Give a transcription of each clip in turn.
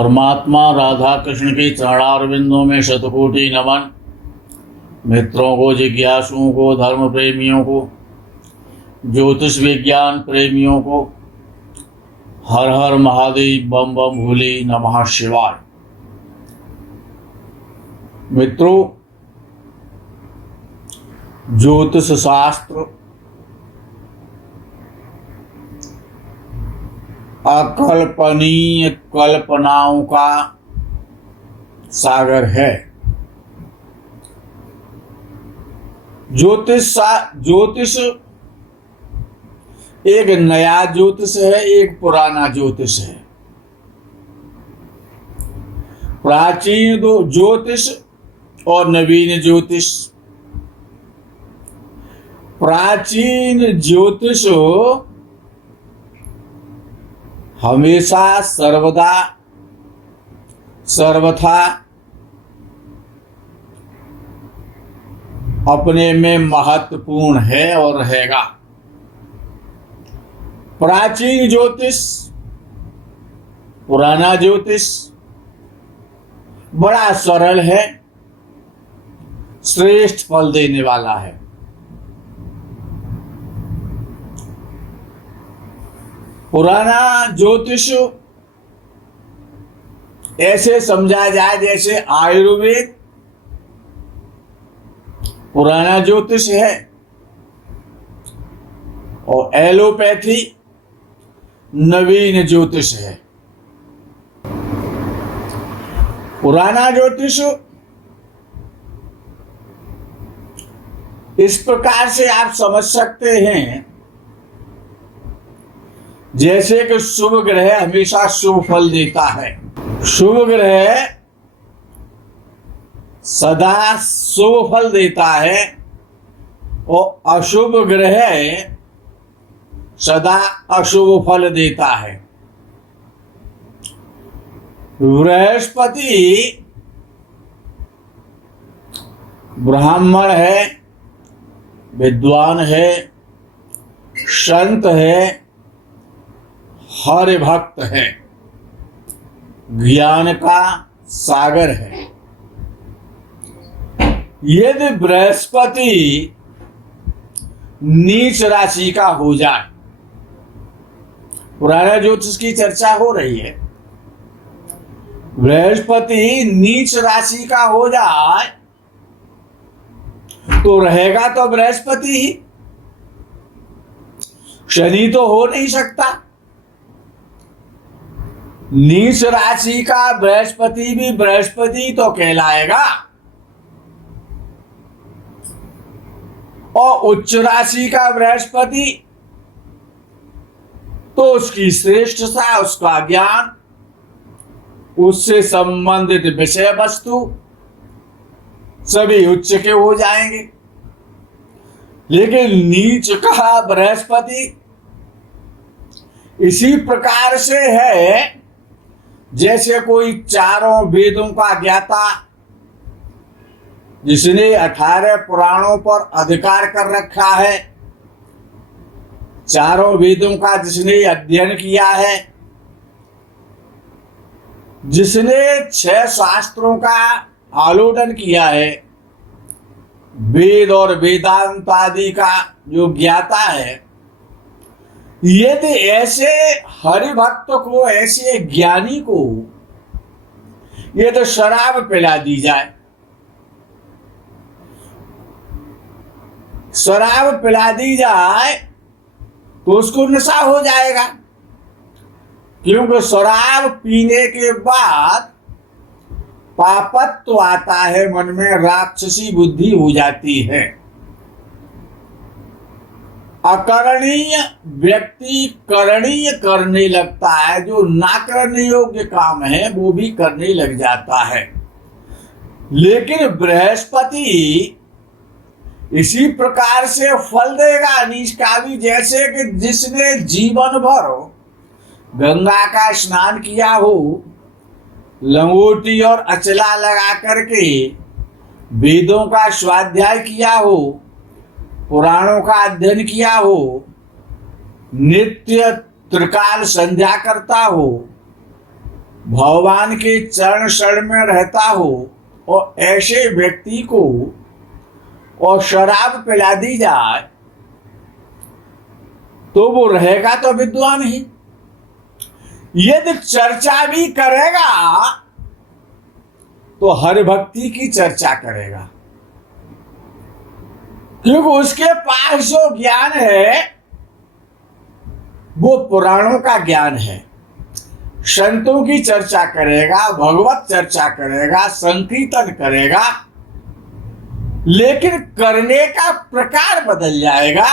परमात्मा राधा कृष्ण के चरणारविंदों में शतकोटि नमन। मित्रों को, जिज्ञासुओं को, धर्म प्रेमियों को, ज्योतिष विज्ञान प्रेमियों को हर हर महादेव, बम बम भोले, नमः शिवाय। मित्रों, ज्योतिष शास्त्र अकल्पनीय कल्पनाओं का सागर है। ज्योतिष एक नया ज्योतिष है, एक पुराना ज्योतिष है। प्राचीन ज्योतिष और नवीन ज्योतिष। प्राचीन ज्योतिष हमेशा सर्वदा सर्वथा अपने में महत्वपूर्ण है और रहेगा। प्राचीन ज्योतिष, पुराना ज्योतिष बड़ा सरल है, श्रेष्ठ फल देने वाला है। पुराना ज्योतिष ऐसे समझा जाए जैसे आयुर्वेद पुराना ज्योतिष है और एलोपैथी नवीन ज्योतिष है। पुराना ज्योतिष इस प्रकार से आप समझ सकते हैं जैसे कि शुभ ग्रह हमेशा शुभ फल देता है। शुभ ग्रह सदा शुभ फल देता है और अशुभ ग्रह सदा अशुभ फल देता है। बृहस्पति ब्राह्मण है, विद्वान है, संत है, हरि भक्त है, ज्ञान का सागर है। यदि बृहस्पति नीच राशि का हो जाए, पुराना ज्योतिष की चर्चा हो रही है, बृहस्पति नीच राशि का हो जाए तो रहेगा तो बृहस्पति ही, शनि तो हो नहीं सकता। नीच राशि का बृहस्पति भी बृहस्पति तो कहलाएगा और उच्च राशि का बृहस्पति तो उसकी श्रेष्ठता, उसका ज्ञान, उससे संबंधित विषय वस्तु सभी उच्च के हो जाएंगे। लेकिन नीच का बृहस्पति इसी प्रकार से है जैसे कोई चारों वेदों का ज्ञाता, जिसने 18 पुराणों पर अधिकार कर रखा है, चारों वेदों का जिसने अध्ययन किया है, जिसने 6 शास्त्रों का आलोडन किया है, वेद और वेदांत आदि का जो ज्ञाता है, यदि ऐसे हरि भक्त को, ऐसे ज्ञानी को ये तो शराब पिला दी जाए, शराब पिला दी जाए तो उसको नशा हो जाएगा। क्योंकि शराब पीने के बाद पापत्व आता है, मन में राक्षसी बुद्धि हो जाती है। अकरणीय व्यक्ति करणीय करने लगता है, जो ना करने योग्य काम है वो भी करने लग जाता है। लेकिन बृहस्पति इसी प्रकार से फल देगा नीच का भी, जैसे कि जिसने जीवन भर गंगा का स्नान किया हो, लंगोटी और अचला लगा करके वेदों का स्वाध्याय किया हो, पुराणों का अध्ययन किया हो, नित्य त्रिकाल संध्या करता हो, भगवान के चरण शरण में रहता हो और ऐसे व्यक्ति को और शराब पिला दी जाए तो वो रहेगा तो विद्वान ही। यदि चर्चा भी करेगा तो हर भक्ति की चर्चा करेगा, क्योंकि उसके पास जो ज्ञान है वो पुराणों का ज्ञान है। संतों की चर्चा करेगा, भगवत चर्चा करेगा, संकीर्तन करेगा, लेकिन करने का प्रकार बदल जाएगा,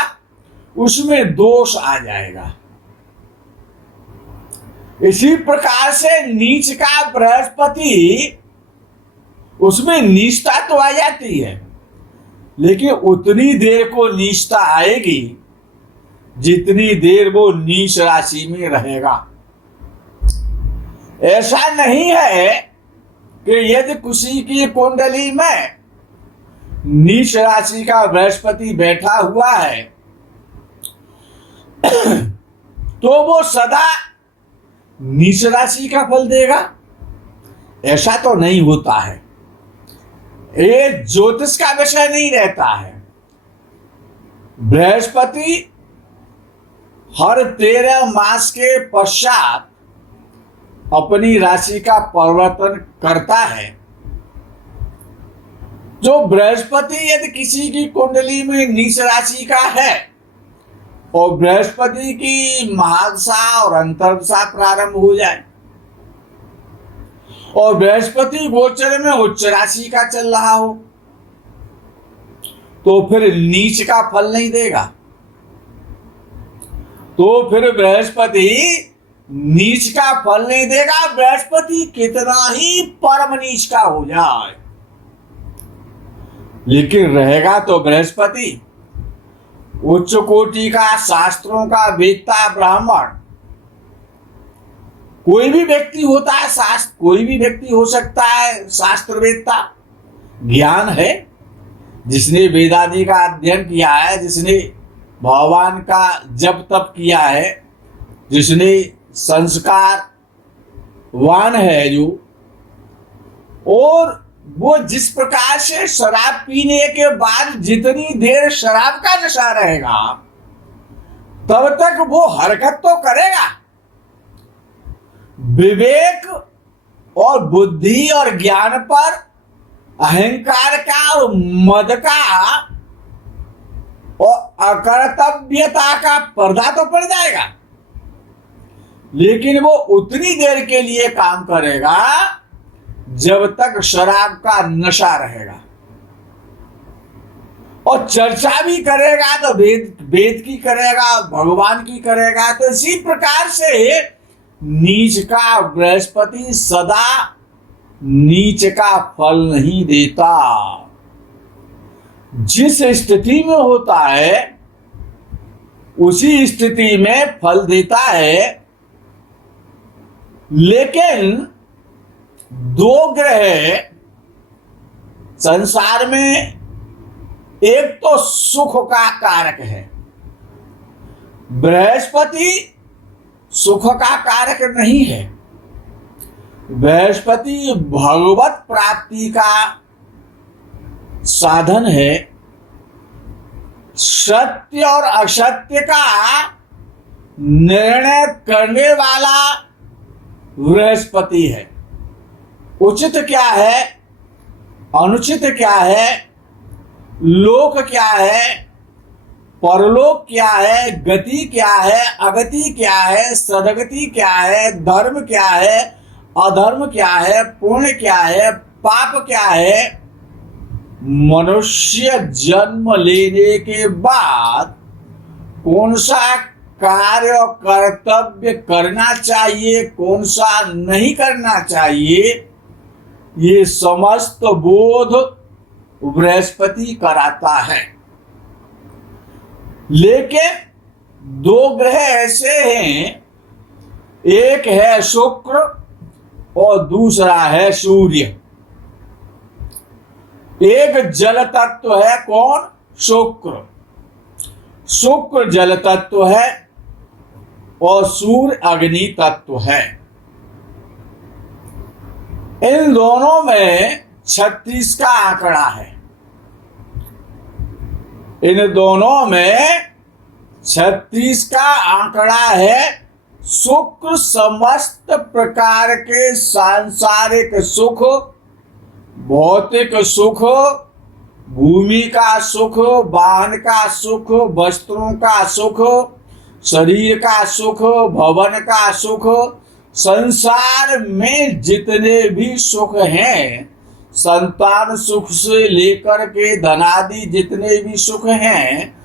उसमें दोष आ जाएगा। इसी प्रकार से नीच का बृहस्पति, उसमें नीचता तो आ जाती है, लेकिन उतनी देर को नीचता आएगी जितनी देर वो नीच राशि में रहेगा। ऐसा नहीं है कि यदि किसी की कुंडली में नीच राशि का बृहस्पति बैठा हुआ है तो वो सदा नीच राशि का फल देगा, ऐसा तो नहीं होता है। ये ज्योतिष का विषय नहीं रहता है। बृहस्पति हर 13 मास के पश्चात अपनी राशि का परिवर्तन करता है। जो बृहस्पति यदि किसी की कुंडली में नीच राशि का है और बृहस्पति की महादशा और अंतर्दशा प्रारंभ हो जाए और बृहस्पति गोचर में उच्च राशि का चल रहा हो तो फिर नीच का फल नहीं देगा। तो फिर बृहस्पति नीच का फल नहीं देगा, बृहस्पति कितना ही परम नीच का हो जाए, लेकिन रहेगा तो बृहस्पति उच्च कोटि का, शास्त्रों का वेत्ता ब्राह्मण। कोई भी व्यक्ति होता है शास्त्र, कोई भी व्यक्ति हो सकता है शास्त्र वेत्ता, ज्ञान है, जिसने वेदादि का अध्ययन किया है, जिसने भगवान का जप तप किया है, जिसने संस्कार वान है जो, और वो जिस प्रकार से शराब पीने के बाद जितनी देर शराब का नशा रहेगा तब तक वो हरकत तो करेगा। विवेक और बुद्धि और ज्ञान पर अहंकार का और मद का और अकर्तव्यता का पर्दा तो पड़ जाएगा, लेकिन वो उतनी देर के लिए काम करेगा जब तक शराब का नशा रहेगा। और चर्चा भी करेगा तो वेद की करेगा, भगवान की करेगा। तो इसी प्रकार से नीच का बृहस्पति सदा नीच का फल नहीं देता। जिस स्थिति में होता है उसी स्थिति में फल देता है। लेकिन दो ग्रह संसार में, एक तो सुख का कारक है, बृहस्पति सुख का कारक नहीं है। बृहस्पति भगवत प्राप्ति का साधन है, सत्य और असत्य का निर्णय करने वाला बृहस्पति है। उचित क्या है, अनुचित क्या है, लोक क्या है, परलोक क्या है, गति क्या है, अगति क्या है, सदगति क्या है, धर्म क्या है, अधर्म क्या है, पुण्य क्या है, पाप क्या है, मनुष्य जन्म लेने के बाद कौन सा कार्य और कर्तव्य करना चाहिए, कौन सा नहीं करना चाहिए, ये समस्त बोध बृहस्पति कराता है। लेकिन दो ग्रह ऐसे हैं, एक है शुक्र और दूसरा है सूर्य। एक जल तत्व है, कौन? शुक्र। शुक्र जल तत्व है और सूर्य अग्नि तत्व है। इन दोनों में 36 का आंकड़ा है। इन दोनों में 36 का आंकड़ा है। शुक्र समस्त प्रकार के सांसारिक सुख, भौतिक सुख, भूमि का सुख, वाहन का सुख, वस्त्रों का सुख, शरीर का सुख, भवन का सुख, संसार में जितने भी सुख हैं, संतान सुख से लेकर के धनादि जितने भी सुख हैं,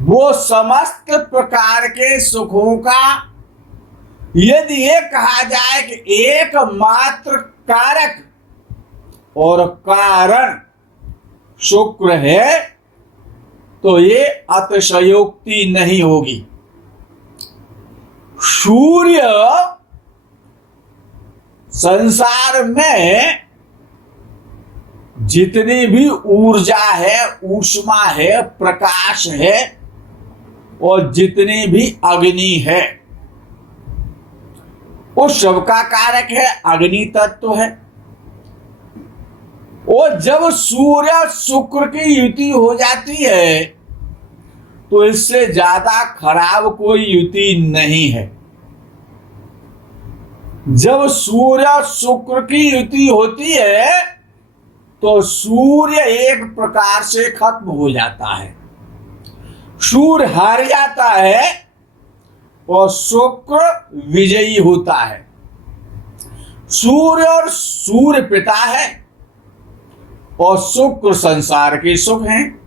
वो समस्त प्रकार के सुखों का यदि ये कहा जाए कि एकमात्र कारक और कारण शुक्र है, तो ये अतिशयोक्ति नहीं होगी। सूर्य संसार में जितनी भी ऊर्जा है, ऊष्मा है, प्रकाश है और जितनी भी अग्नि है, उस सब का कारक है अग्नि तत्व है। और जब सूर्य शुक्र की युति हो जाती है तो इससे ज्यादा खराब कोई युति नहीं है। जब सूर्य शुक्र की युति होती है तो सूर्य एक प्रकार से खत्म हो जाता है, सूर्य हार जाता है और शुक्र विजयी होता है। सूर्य और सूर्य पिता है और शुक्र संसार के सुख हैं।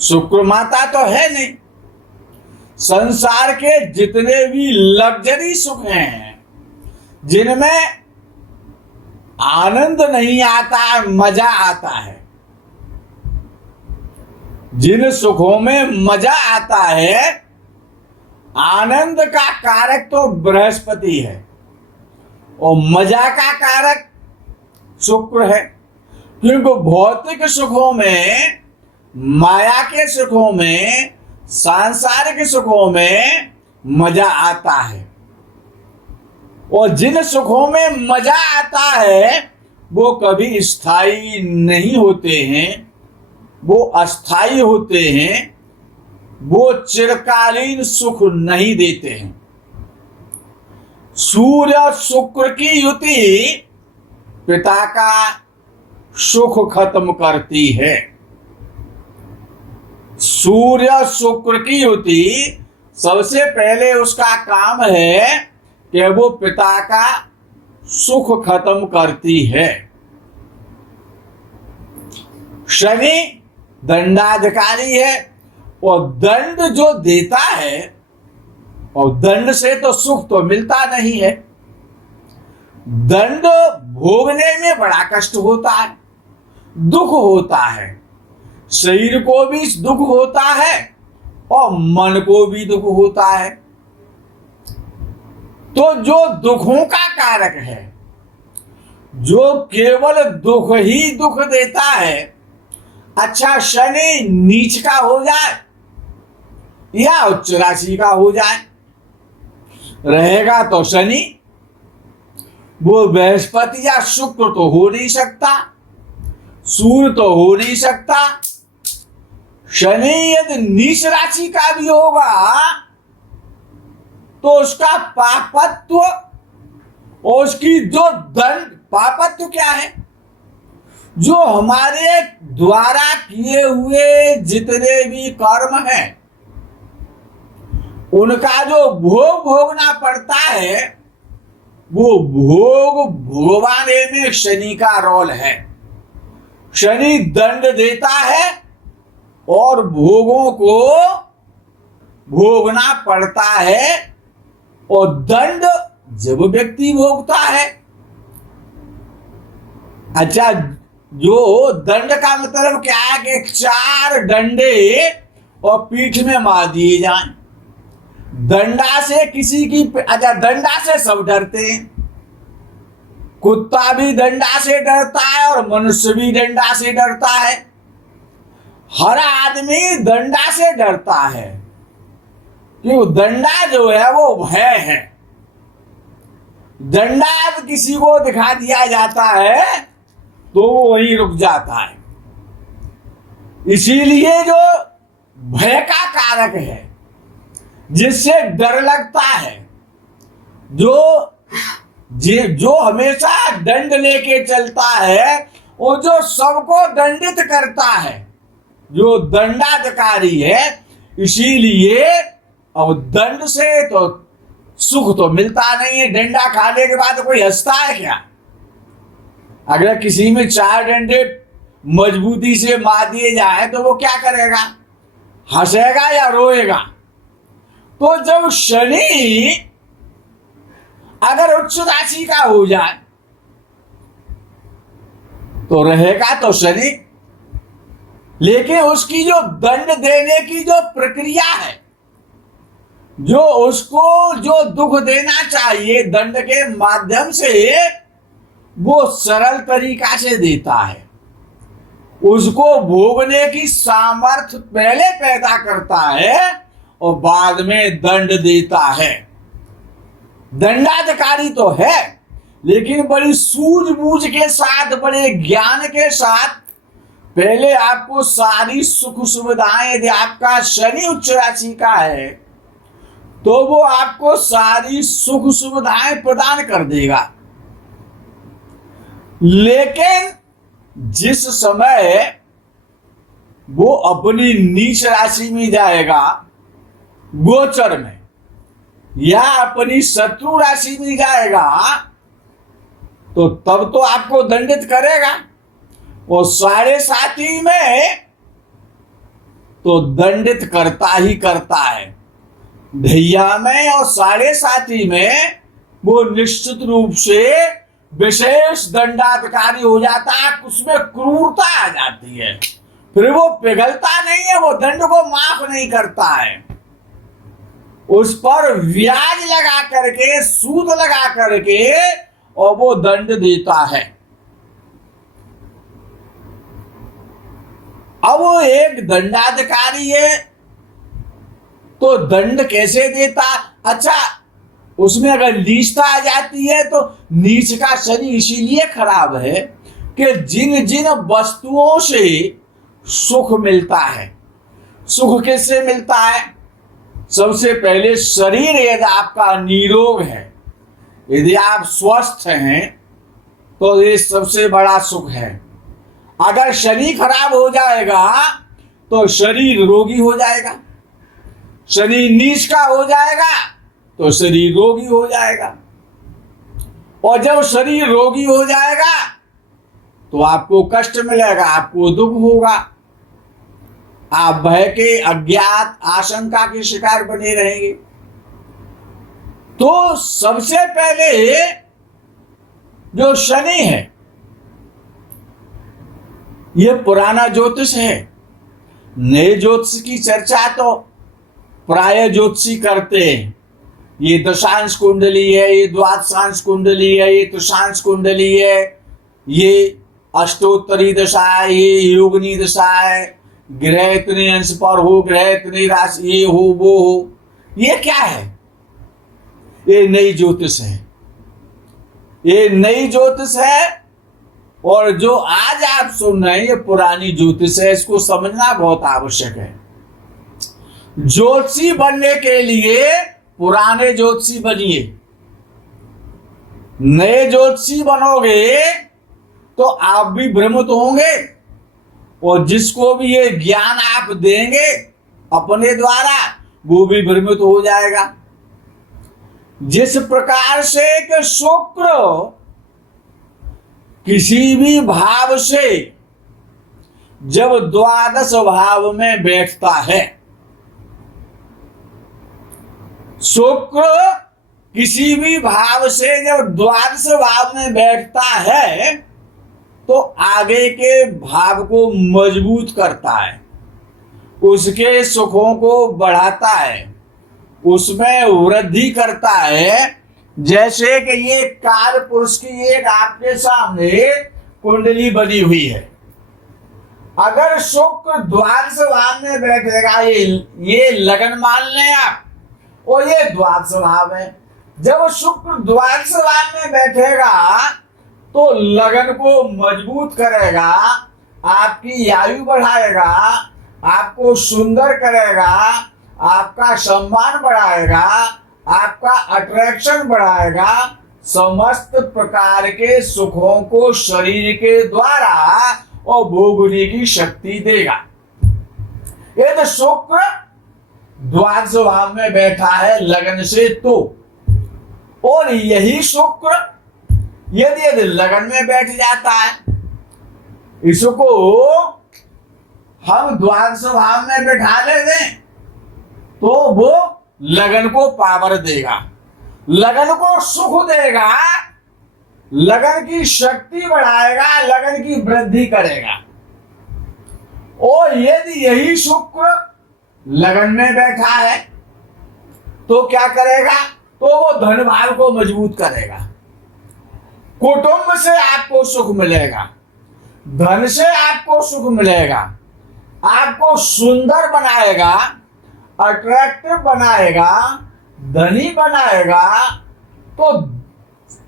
शुक्र माता तो है नहीं। संसार के जितने भी लग्जरी सुख हैं, जिनमें आनंद नहीं आता, मजा आता है, जिन सुखों में मजा आता है, आनंद का कारक तो बृहस्पति है और मजा का कारक शुक्र है। क्योंकि भौतिक सुखों में, माया के सुखों में, सांसारिक सुखों में मजा आता है और जिन सुखों में मजा आता है वो कभी स्थायी नहीं होते हैं, वो अस्थायी होते हैं, वो चिरकालीन सुख नहीं देते हैं। सूर्य शुक्र की युति पिता का सुख खत्म करती है। सूर्य शुक्र की युति सबसे पहले उसका काम है कि वो पिता का सुख खत्म करती है। शनि दंडाधिकारी है और दंड जो देता है, और दंड से तो सुख तो मिलता नहीं है। दंड भोगने में बड़ा कष्ट होता है, दुख होता है, शरीर को भी दुख होता है और मन को भी दुख होता है। तो जो दुखों का कारक है, जो केवल दुख ही दुख देता है, अच्छा शनि नीच का हो जाए या उच्च राशि का हो जाए, रहेगा तो शनि, वो बृहस्पति या शुक्र तो हो नहीं सकता, सूर्य तो हो नहीं सकता। शनि यदि नीच राशि का भी होगा तो उसका पापत्व और उसकी जो दंड, पापत्व क्या है, जो हमारे द्वारा किए हुए जितने भी कर्म हैं उनका जो भोग भोगना पड़ता है, वो भोग भोगवाने में शनि का रोल है। शनि दंड देता है और भोगों को भोगना पड़ता है, और दंड जब व्यक्ति भोगता है, अच्छा जो दंड का मतलब क्या है कि 4 डंडे और पीठ में मार दिए जाएं। दंडा से किसी की, अच्छा दंडा से सब डरते हैं, कुत्ता भी दंडा से डरता है और मनुष्य भी दंडा से डरता है। हर आदमी दंडा से डरता है, क्यों? दंडा जो है वो भय है। दंडात किसी को दिखा दिया जाता है तो वो वहीं रुक जाता है। इसीलिए जो भय का कारक है, जिससे डर लगता है, जो हमेशा दंड लेके चलता है, वो जो सबको दंडित करता है, जो दंडाधिकारी है। इसीलिए अब दंड से तो सुख तो मिलता नहीं है। डंडा खाने के बाद कोई हंसता है क्या? अगर किसी में 4 डंडे मजबूती से मार दिए जाए तो वो क्या करेगा? हंसेगा या रोएगा? तो जब शनि अगर उच्च राशि का हो जाए तो रहेगा तो शनि, लेकिन उसकी जो दंड देने की जो प्रक्रिया है, जो उसको जो दुख देना चाहिए दंड के माध्यम से, वो सरल तरीका से देता है। उसको भोगने की सामर्थ्य पहले पैदा करता है और बाद में दंड देता है। दंडाधिकारी तो है, लेकिन बड़ी सूझबूझ के साथ, बड़े ज्ञान के साथ पहले आपको सारी सुख सुविधाएं, यदि आपका शनि उच्च राशि का है तो वो आपको सारी सुख सुविधाएं प्रदान कर देगा। लेकिन जिस समय वो अपनी नीच राशि में जाएगा गोचर में, या अपनी शत्रु राशि में जाएगा, तो तब तो आपको दंडित करेगा। और 7.5 में तो दंडित करता ही करता है। ढैया में और 7.5 में वो निश्चित रूप से विशेष दंडाधिकारी हो जाता है। उसमें क्रूरता आ जाती है, फिर वो पिघलता नहीं है, वो दंड को माफ नहीं करता है, उस पर ब्याज लगा करके, सूद लगा करके और वो दंड देता है। अब वो एक दंडाधिकारी है तो दंड कैसे देता? अच्छा, उसमें अगर नीचता आ जाती है तो नीच का शनि इसीलिए खराब है कि जिन जिन वस्तुओं से सुख मिलता है, सुख किससे मिलता है? सबसे पहले शरीर यदि आपका निरोग है, यदि आप स्वस्थ हैं, तो ये सबसे बड़ा सुख है। अगर शनि खराब हो जाएगा तो शरीर रोगी हो जाएगा, शनि नीच का हो जाएगा तो शरीर रोगी हो जाएगा, और जब शरीर रोगी हो जाएगा तो आपको कष्ट मिलेगा, आपको दुख होगा, आप भय के, अज्ञात, आशंका के शिकार बने रहेंगे। तो सबसे पहले जो शनि है, ये पुराना ज्योतिष है। नए ज्योतिष की चर्चा तो प्राय ज्योतिषी करते हैं। ये दशांश कुंडली है, ये द्वादशांश कुंडली है, ये तुषांश कुंडली है, ये अष्टोत्तरी दशा है, ये योगिनी दशा है, ग्रह इतने अंश पर हो, ग्रह इतनी राशि, ये हो वो हो। ये क्या है? ये नई ज्योतिष है, ये नई ज्योतिष है। और जो आज आप सुन रहे हैं ये पुरानी ज्योतिष है। इसको समझना बहुत आवश्यक है। ज्योतिषी बनने के लिए पुराने ज्योतिषी बनिए, नए ज्योतिषी बनोगे तो आप भी भ्रमित होंगे, और जिसको भी ये ज्ञान आप देंगे अपने द्वारा वो भी भ्रमित हो जाएगा। जिस प्रकार से कि शुक्र किसी भी भाव से जब द्वादश भाव में बैठता है, शुक्र किसी भी भाव से जब द्वादश भाव में बैठता है तो आगे के भाव को मजबूत करता है, उसके सुखों को बढ़ाता है, उसमें वृद्धि करता है। जैसे कि ये कार्य पुरुष की एक आपके सामने कुंडली बनी हुई है। अगर शुक्र द्वादश भाव में बैठेगा, ये लगन मान लें आप, और ये द्वादश भाव है, जब शुक्र द्वादश भाव में बैठेगा तो लगन को मजबूत करेगा, आपकी आयु बढ़ाएगा, आपको सुंदर करेगा, आपका सम्मान बढ़ाएगा, आपका अट्रैक्शन बढ़ाएगा, समस्त प्रकार के सुखों को शरीर के द्वारा और भोगने की शक्ति देगा। ये तो शुक्र द्वादश भाव में बैठा है लगन से तो, और यही शुक्र यदि लगन में बैठ जाता है, इसको हम द्वादश भाव में बैठा ले दें तो वो लगन को पावर देगा, लगन को सुख देगा, लगन की शक्ति बढ़ाएगा, लगन की वृद्धि करेगा। और यदि यही शुक्र लगन में बैठा है तो क्या करेगा, तो वो धन भाव को मजबूत करेगा, कुटुंब से आपको सुख मिलेगा, धन से आपको सुख मिलेगा, आपको सुंदर बनाएगा, अट्रैक्टिव बनाएगा, धनी बनाएगा। तो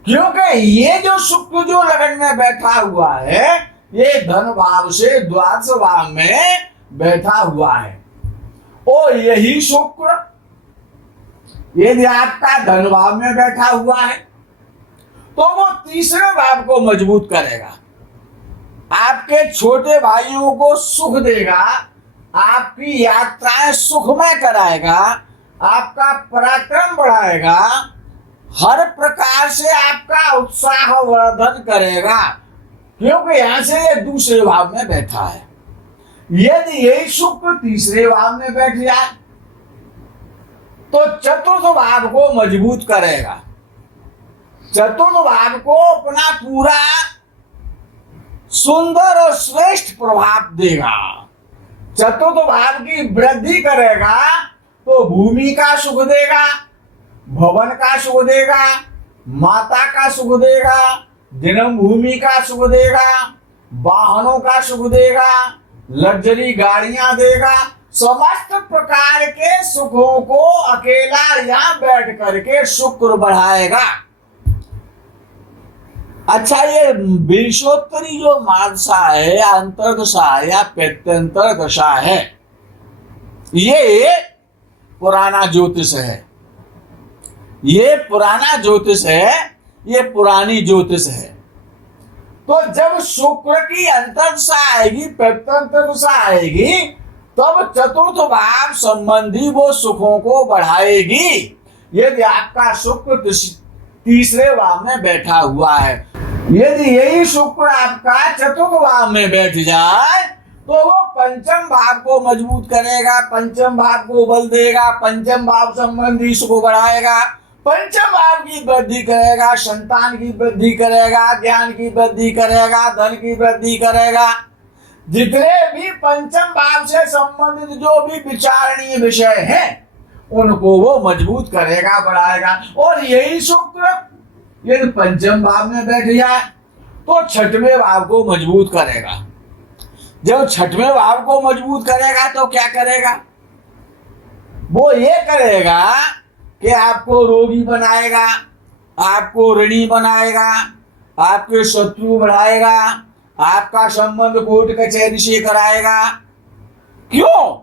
क्योंकि ये जो शुक्र जो लगन में बैठा हुआ है, ये धन भाव से द्वादश भाव में बैठा हुआ है। और यही शुक्र यदि आपका धन भाव में बैठा हुआ है तो वो तीसरे भाव को मजबूत करेगा, आपके छोटे भाइयों को सुख देगा, आपकी यात्राएं सुखमय कराएगा, आपका पराक्रम बढ़ाएगा, हर प्रकार से आपका उत्साह वर्धन करेगा, क्योंकि यहां से ये दूसरे भाव में बैठा है। यदि यही शुक्र तीसरे भाव में बैठ जाए तो चतुर्थ भाव को मजबूत करेगा, चतुर्थ भाव को अपना पूरा सुंदर और श्रेष्ठ प्रभाव देगा, चतुर्थ भाव की वृद्धि करेगा। तो भूमि का सुख देगा, भवन का सुख देगा, माता का सुख देगा, जन्म भूमि का सुख देगा, वाहनों का सुख देगा, लग्जरी गाड़ियां देगा, समस्त प्रकार के सुखों को अकेला यहां बैठ करके शुक्र बढ़ाएगा। अच्छा, ये विश्वोत्तरी जो मादशा है या अंतर्दशा है या प्रत्यंतर दशा है, ये पुराना ज्योतिष है, ये पुराना ज्योतिष है, ये पुरानी ज्योतिष है। तो जब शुक्र की अंतर्दशा आएगी, प्रत्यंतर दशा आएगी, तब चतुर्थ भाव संबंधी वो सुखों को बढ़ाएगी। यदि आपका शुक्र तीसरे भाव में बैठा हुआ है, यदि यही शुक्र आपका चतुर्थ भाव में बैठ जाए तो वो पंचम भाव को मजबूत करेगा, पंचम भाव को बल देगा, पंचम भाव संबंधी सुख बढ़ाएगा, पंचम भाव की वृद्धि करेगा, संतान की वृद्धि करेगा, ज्ञान की वृद्धि करेगा, धन की वृद्धि करेगा। जितने भी पंचम भाव से संबंधित जो भी विचारणीय विषय हैं उनको वो मजबूत करेगा, बढ़ाएगा। और यही शुक्र यदि पंचम भाव में बैठ जाए तो छठवें भाव को मजबूत करेगा। जब छठवें भाव को मजबूत करेगा तो क्या करेगा, वो ये करेगा कि आपको रोगी बनाएगा, आपको ऋणी बनाएगा, आपके शत्रु बढ़ाएगा, आपका संबंध कोर्ट कचहरी से कराएगा। क्यों?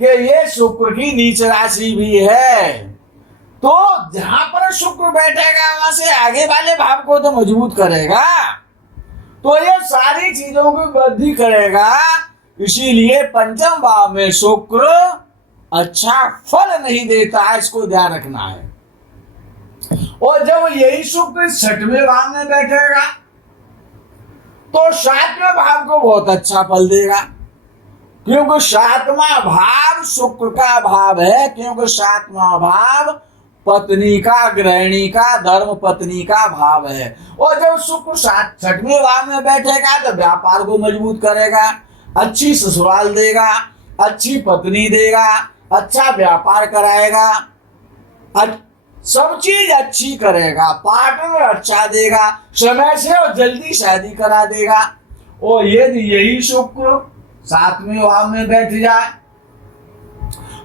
कि ये शुक्र की नीच राशि भी है। तो जहां पर शुक्र बैठेगा वहां से आगे वाले भाव को तो मजबूत करेगा, तो ये सारी चीजों की वृद्धि करेगा। इसीलिए पंचम भाव में शुक्र अच्छा फल नहीं देता है, इसको ध्यान रखना है। और जब यही शुक्र छठवें भाव में बैठेगा तो सातवें भाव को बहुत अच्छा फल देगा, क्योंकि सातवां भाव शुक्र का भाव है, क्योंकि सातवां भाव पत्नी का, गृहिणी का, धर्म पत्नी का भाव है। और जब शुक्र छठवें भाव में बैठेगा तो व्यापार को मजबूत करेगा, अच्छी ससुराल देगा, अच्छी पत्नी देगा, अच्छा व्यापार कराएगा, सब चीज अच्छी करेगा, पार्टनर अच्छा देगा, समय से और जल्दी शादी करा देगा। और यदि यही शुक्र सातवें भाव में बैठ जाए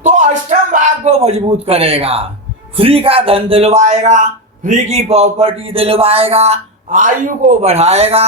तो अष्टम भाव को मजबूत करेगा, फ्री का धन दिलवाएगा, फ्री की प्रॉपर्टी दिलवाएगा, आयु को बढ़ाएगा,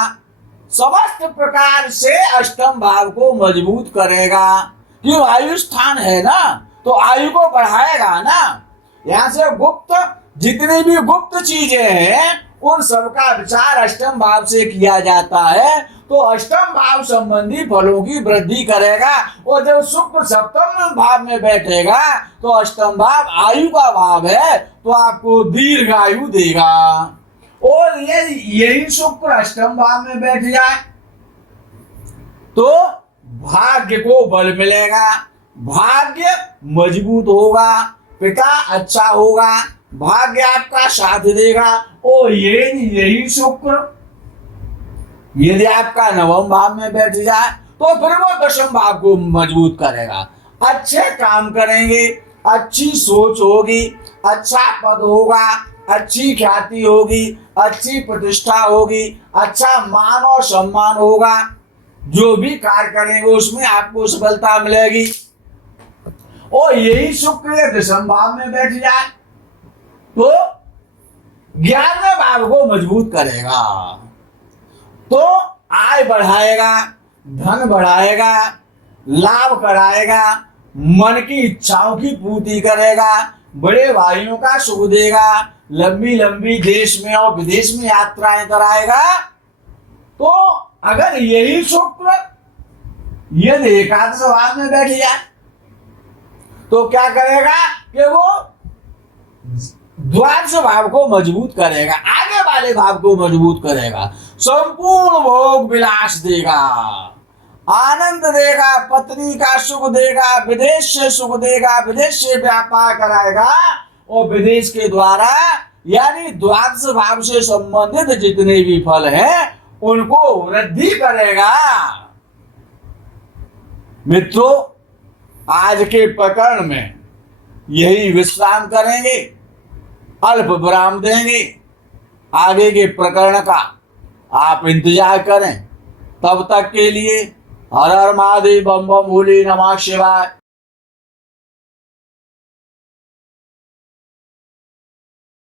समस्त प्रकार से अष्टम भाव को मजबूत करेगा। क्यों? आयु स्थान है ना, तो आयु को बढ़ाएगा ना। यहाँ से गुप्त जितनी भी गुप्त चीजें हैं उन सबका विचार अष्टम भाव से किया जाता है, तो अष्टम भाव संबंधी फलों की वृद्धि करेगा। और जब शुक्र सप्तम भाव में बैठेगा तो अष्टम भाव आयु का भाव है, तो आपको दीर्घ आयु देगा। और यही शुक्र अष्टम भाव में बैठ जाए तो भाग्य को बल मिलेगा, भाग्य मजबूत होगा, पिता अच्छा होगा, भाग्य आपका साथ देगा। और यही शुक्र यदि आपका नवम भाव में बैठ जाए तो फिर वो दशम भाव को मजबूत करेगा। अच्छे काम करेंगे, अच्छी सोच होगी, अच्छा पद होगा, अच्छी ख्याति होगी, अच्छी प्रतिष्ठा होगी, अच्छा मान और सम्मान होगा। जो भी कार्य करेंगे उसमें आपको सफलता मिलेगी। और यही शुक्र दशम भाव में बैठ जाए तो 11वें भाव को मजबूत करेगा, तो आय बढ़ाएगा, धन बढ़ाएगा, लाभ कराएगा, मन की इच्छाओं की पूर्ति करेगा, बड़े भाइयों का सुख देगा, लंबी लंबी देश में और विदेश में यात्राएं कराएगा। तो अगर यही शुक्र यदि एकादश भाव में बैठ जाए तो क्या करेगा कि वो द्वादश भाव को मजबूत करेगा, आगे वाले भाव को मजबूत करेगा, संपूर्ण भोग विलास देगा, आनंद देगा, पत्नी का सुख देगा, विदेश से सुख देगा, विदेश से व्यापार कराएगा। और विदेश के द्वारा यानी द्वादश भाव से संबंधित जितने भी फल हैं उनको वृद्धि करेगा। मित्रों, आज के प्रकरण में यही विश्राम करेंगे, अल्प विराम देंगे। आगे के प्रकरण का आप इंतजार करें। तब तक के लिए हर हर महादेव, बम बम भोले, नमः शिवाय।